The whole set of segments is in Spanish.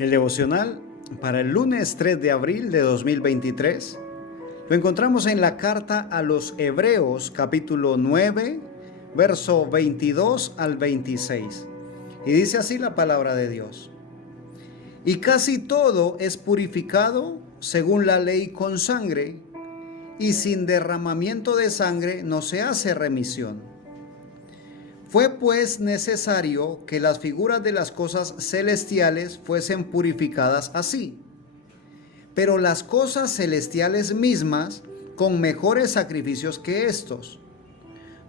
El devocional para el lunes 3 de abril de 2023 lo encontramos en la carta a los Hebreos, capítulo 9, verso 22 al 26. Y dice así la palabra de Dios: Y casi todo es purificado según la ley con sangre, y sin derramamiento de sangre no se hace remisión. Fue pues necesario que las figuras de las cosas celestiales fuesen purificadas así, pero las cosas celestiales mismas con mejores sacrificios que estos,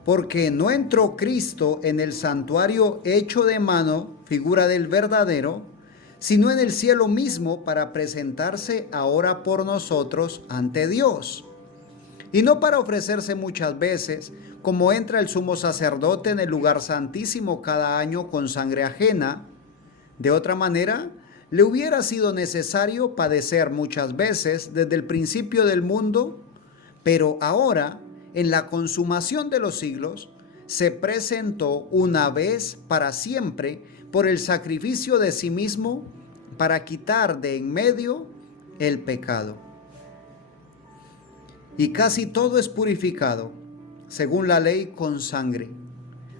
porque no entró Cristo en el santuario hecho de mano, figura del verdadero, sino en el cielo mismo para presentarse ahora por nosotros ante Dios. Y no para ofrecerse muchas veces, como entra el sumo sacerdote en el lugar santísimo cada año con sangre ajena. De otra manera, le hubiera sido necesario padecer muchas veces desde el principio del mundo, pero ahora, en la consumación de los siglos, se presentó una vez para siempre por el sacrificio de sí mismo para quitar de en medio el pecado. Y casi todo es purificado, según la ley, con sangre.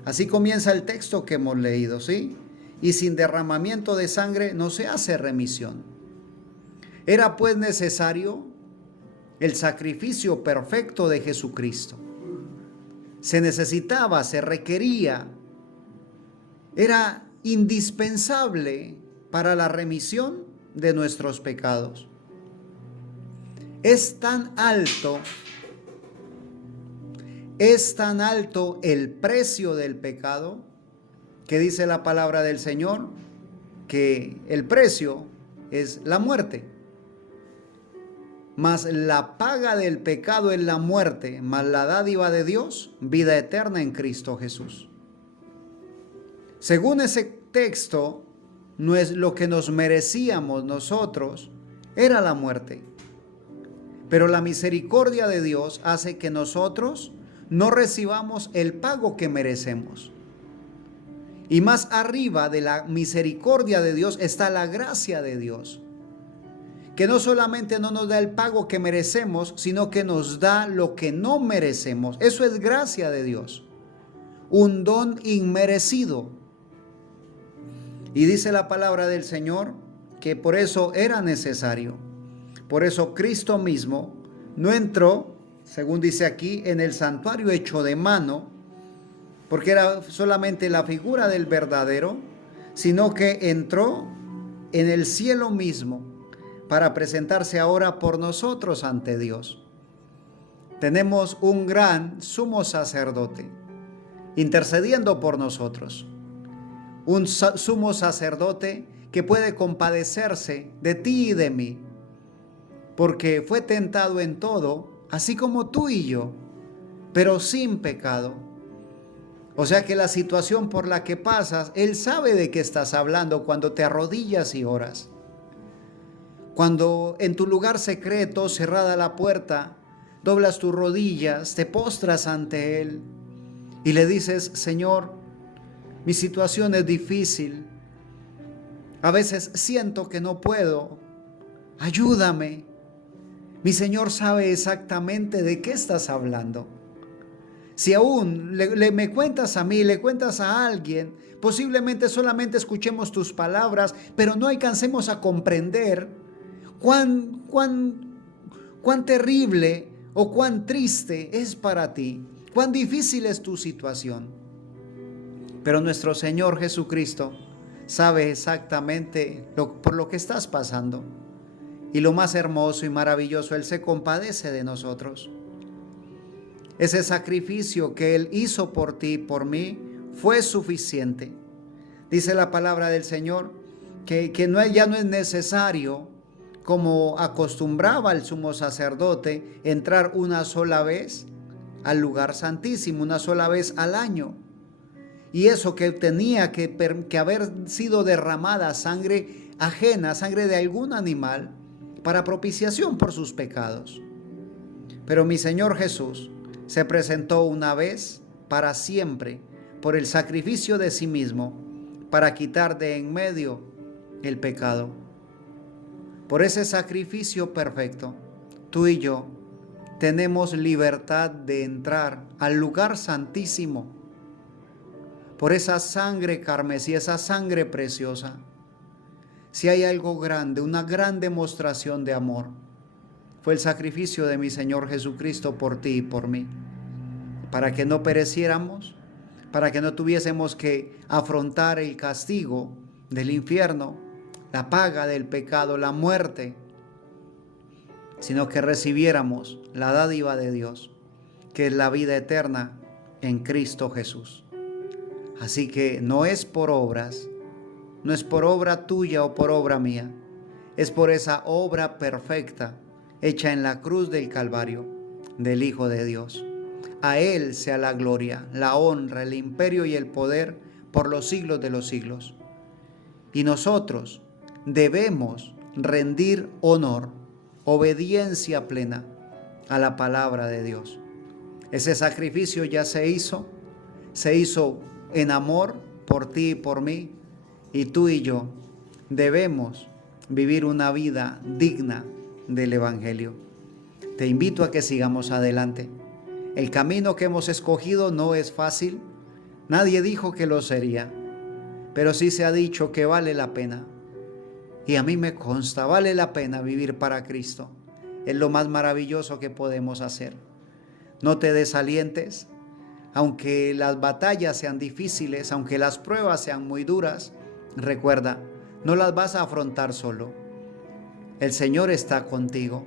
Así comienza el texto que hemos leído, ¿sí? Y sin derramamiento de sangre no se hace remisión. Era pues necesario el sacrificio perfecto de Jesucristo. Se necesitaba, se requería, era indispensable para la remisión de nuestros pecados. Es tan alto el precio del pecado, que dice la palabra del Señor, que el precio es la muerte. Mas la paga del pecado es la muerte, mas la dádiva de Dios, vida eterna en Cristo Jesús. Según ese texto, no es lo que nos merecíamos nosotros, era la muerte. Pero la misericordia de Dios hace que nosotros no recibamos el pago que merecemos. Y más arriba de la misericordia de Dios está la gracia de Dios, que no solamente no nos da el pago que merecemos, sino que nos da lo que no merecemos. Eso es gracia de Dios, un don inmerecido. Y dice la palabra del Señor que por eso era necesario. Por eso Cristo mismo no entró, según dice aquí, en el santuario hecho de mano, porque era solamente la figura del verdadero, sino que entró en el cielo mismo para presentarse ahora por nosotros ante Dios. Tenemos un gran sumo sacerdote intercediendo por nosotros. Un sumo sacerdote que puede compadecerse de ti y de mí, porque fue tentado en todo, así como tú y yo, pero sin pecado. O sea que la situación por la que pasas, Él sabe de qué estás hablando cuando te arrodillas y oras. Cuando en tu lugar secreto, cerrada la puerta, doblas tus rodillas, te postras ante Él y le dices: Señor, mi situación es difícil. A veces siento que no puedo. Ayúdame. Mi Señor sabe exactamente de qué estás hablando. Si aún me cuentas a mí, le cuentas a alguien, posiblemente solamente escuchemos tus palabras, pero no alcancemos a comprender cuán terrible o cuán triste es para ti, cuán difícil es tu situación. Pero nuestro Señor Jesucristo sabe exactamente por lo que estás pasando. Y lo más hermoso y maravilloso, Él se compadece de nosotros. Ese sacrificio que Él hizo por ti y por mí fue suficiente. Dice la palabra del Señor que ya no es necesario, como acostumbraba el sumo sacerdote, entrar una sola vez al lugar santísimo, una sola vez al año. Y eso que tenía que haber sido derramada sangre ajena, sangre de algún animal, para propiciación por sus pecados. Pero mi Señor Jesús se presentó una vez para siempre por el sacrificio de sí mismo para quitar de en medio el pecado. Por ese sacrificio perfecto, tú y yo tenemos libertad de entrar al lugar santísimo. Por esa sangre carmesí, esa sangre preciosa. Si hay algo grande, una gran demostración de amor, fue el sacrificio de mi Señor Jesucristo por ti y por mí, para que no pereciéramos, para que no tuviésemos que afrontar el castigo del infierno, la paga del pecado, la muerte, sino que recibiéramos la dádiva de Dios, que es la vida eterna en Cristo Jesús. Así que no es por obras, no es por obra tuya o por obra mía, es por esa obra perfecta hecha en la cruz del Calvario del Hijo de Dios. A Él sea la gloria, la honra, el imperio y el poder por los siglos de los siglos. Y nosotros debemos rendir honor, obediencia plena a la palabra de Dios. Ese sacrificio ya se hizo en amor por ti y por mí, y tú y yo debemos vivir una vida digna del Evangelio. Te invito a que sigamos adelante. El camino que hemos escogido no es fácil, nadie dijo que lo sería, pero sí se ha dicho que vale la pena. Y a mí me consta, vale la pena vivir para Cristo. Es lo más maravilloso que podemos hacer. No te desalientes, aunque las batallas sean difíciles, aunque las pruebas sean muy duras, recuerda, no las vas a afrontar solo. El Señor está contigo.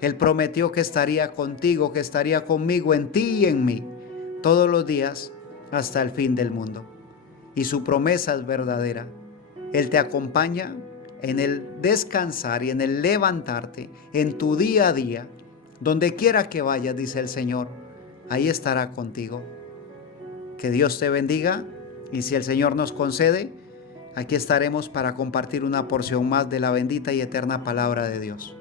Él prometió que estaría contigo, que estaría conmigo, en ti y en mí, todos los días hasta el fin del mundo. Y su promesa es verdadera. Él te acompaña en el descansar y en el levantarte, en tu día a día. Donde quiera que vayas, dice el Señor, ahí estará contigo. Que Dios te bendiga, y si el Señor nos concede, aquí estaremos para compartir una porción más de la bendita y eterna palabra de Dios.